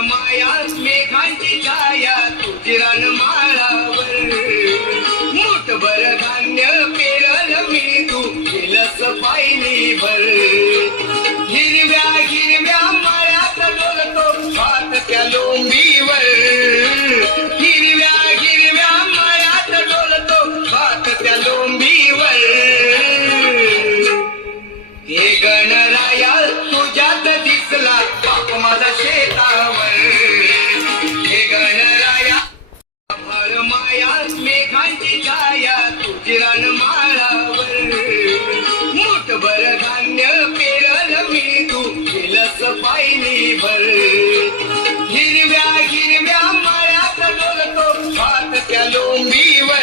माया मेघांची छाया तुझी माळावर. मुठभर धान्य पेरल मी तू केलस पायनी भर हिरव्या हिरव्या माळ्यात डोलतो भात त्या लोंबी छाया तुझी माळावर. मुठभर धान्य पेरल मी तू केलस पायनी भर. हिरव्या हिरव्या माळ्यात डोलतो भात त्या लोंबीवर.